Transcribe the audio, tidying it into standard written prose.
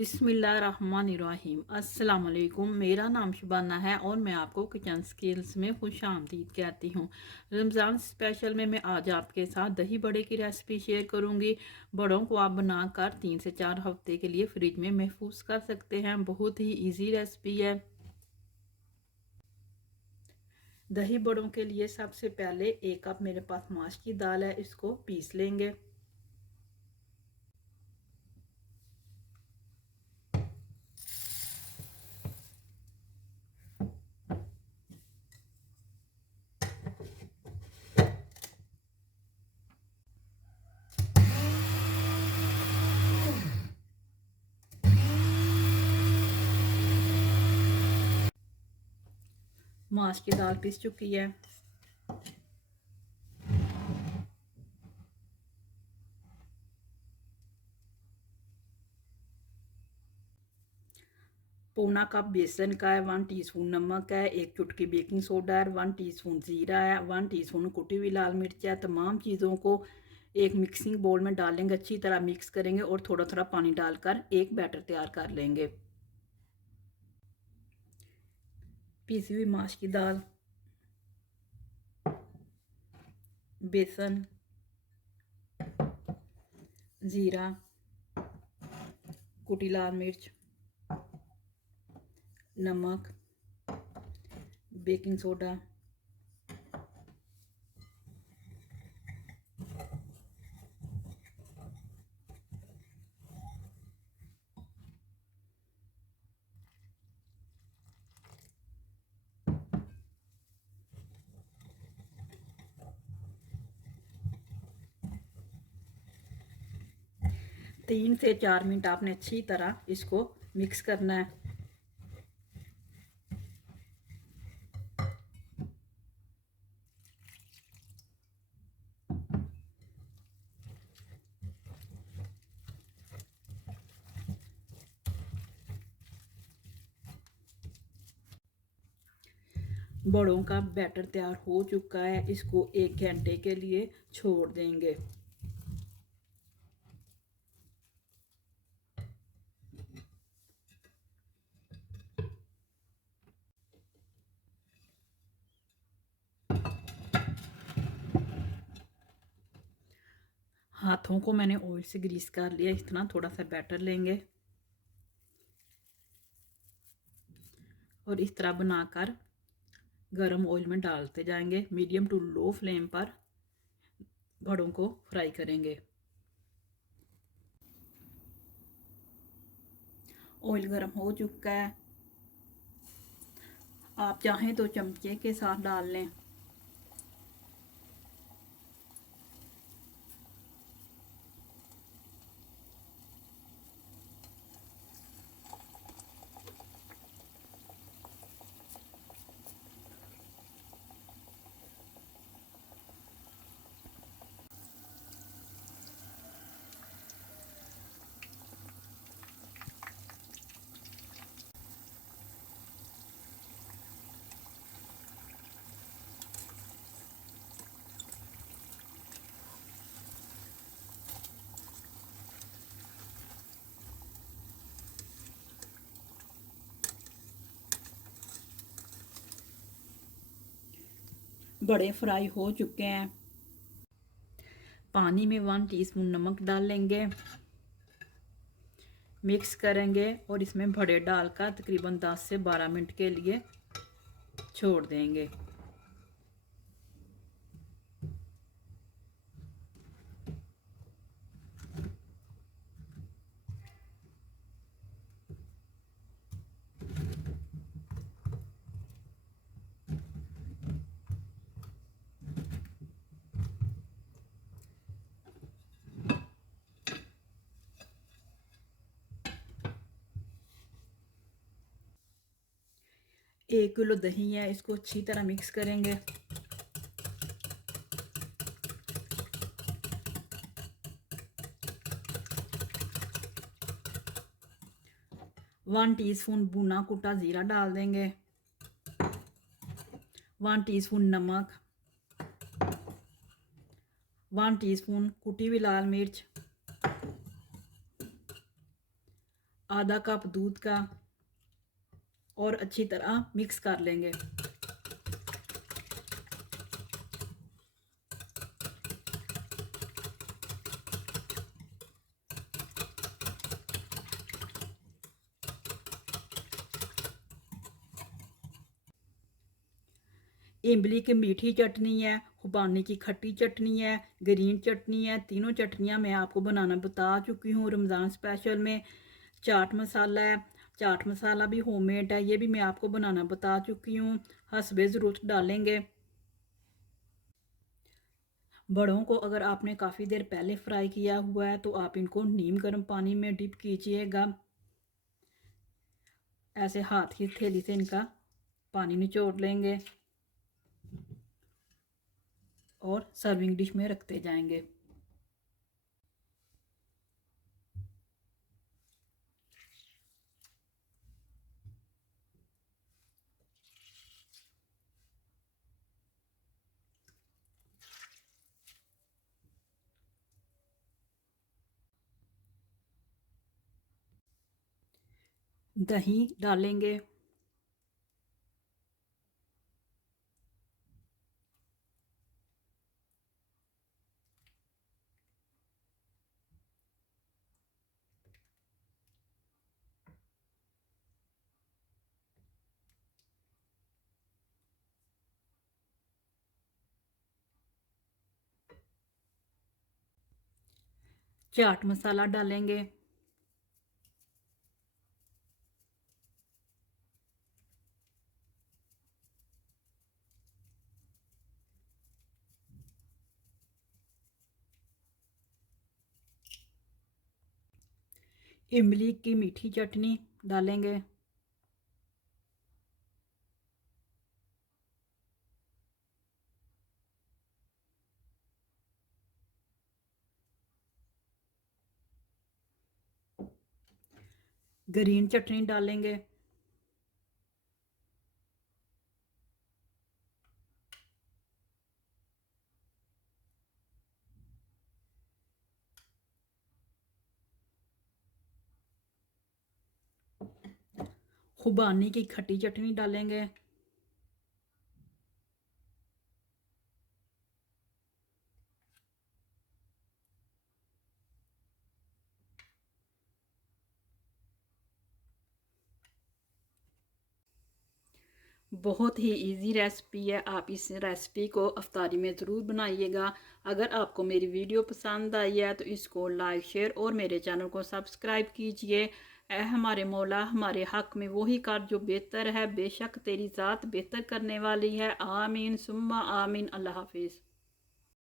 बिस्मिल्लाहिर्रहमानिर्रहीम। अस्सलाम वालेकुम। मेरा नाम शुबाना है और मैं आपको किचन स्किल्स में खुश आमदीद कहती हूँ। रमज़ान स्पेशल में मैं आज आपके साथ दही बड़े की रेसिपी शेयर करूँगी। बड़ों को आप बनाकर 3 से 4 हफ्ते के लिए फ्रिज में महफूज कर सकते हैं। बहुत ही ईजी रेसिपी है। दही बड़ों के लिए सबसे पहले 1 कप मेरे पास माश की दाल है, इसको पीस लेंगे। माश की दाल पीस चुकी है। पौना कप बेसन का है, 1 टीस्पून नमक है, 1 चुटकी बेकिंग सोडा है, 1 टीस्पून जीरा है, 1 टीस्पून कुटी हुई लाल मिर्च है। तमाम चीज़ों को एक मिक्सिंग बोल में डालेंगे, अच्छी तरह मिक्स करेंगे और थोड़ा थोड़ा पानी डालकर एक बैटर तैयार कर लेंगे। पीसी हुई माश की दाल, बेसन, जीरा, कुटी लाल मिर्च, नमक, बेकिंग सोडा, तीन से 4 मिनट आपने अच्छी तरह इसको मिक्स करना है। बड़ों का बैटर तैयार हो चुका है, इसको 1 घंटे के लिए छोड़ देंगे। हाथों को मैंने ऑयल से ग्रीस कर लिया। इतना थोड़ा सा बैटर लेंगे और इस तरह बनाकर गरम ऑयल में डालते जाएंगे। मीडियम टू लो फ्लेम पर बड़ों को फ्राई करेंगे। ऑयल गरम हो चुका है, आप चाहें तो चमचे के साथ डाल लें। बड़े फ्राई हो चुके हैं। पानी में 1 टीस्पून नमक डाल लेंगे, मिक्स करेंगे और इसमें बड़े डालकर तकरीबन 10 से 12 मिनट के लिए छोड़ देंगे। एक किलो दही है, इसको अच्छी तरह मिक्स करेंगे। वन टीस्पून भुना कुटा जीरा डाल देंगे, 1 टीस्पून नमक, 1 टीस्पून कुटी हुई लाल मिर्च, आधा कप दूध का और अच्छी तरह मिक्स कर लेंगे। इमली की मीठी चटनी है, खुबानी की खट्टी चटनी है, ग्रीन चटनी है, तीनों चटनियाँ मैं आपको बनाना बता चुकी हूँ रमज़ान स्पेशल में। चाट मसाला है, चाट मसाला भी होममेड है, ये भी मैं आपको बनाना बता चुकी हूँ। हस्बे ज़रूरत डालेंगे। बड़ों को अगर आपने काफ़ी देर पहले फ्राई किया हुआ है तो आप इनको नीम गर्म पानी में डिप कीजिएगा। ऐसे हाथ की हथेली से इनका पानी निचोड़ लेंगे और सर्विंग डिश में रखते जाएंगे। दही डालेंगे। चाट मसाला डालेंगे। इमली की मीठी चटनी डालेंगे। ग्रीन चटनी डालेंगे। खुबानी की खट्टी चटनी डालेंगे। बहुत ही इजी रेसिपी है, आप इस रेसिपी को अफ्तारी में ज़रूर बनाइएगा। अगर आपको मेरी वीडियो पसंद आई है तो इसको लाइक शेयर और मेरे चैनल को सब्सक्राइब कीजिए। ऐ हमारे मौला हमारे हक़ में वही कर जो बेहतर है, बेशक तेरी ज़ात बेहतर करने वाली है। आमीन सुम्मा आमीन। अल्लाह हाफिज़।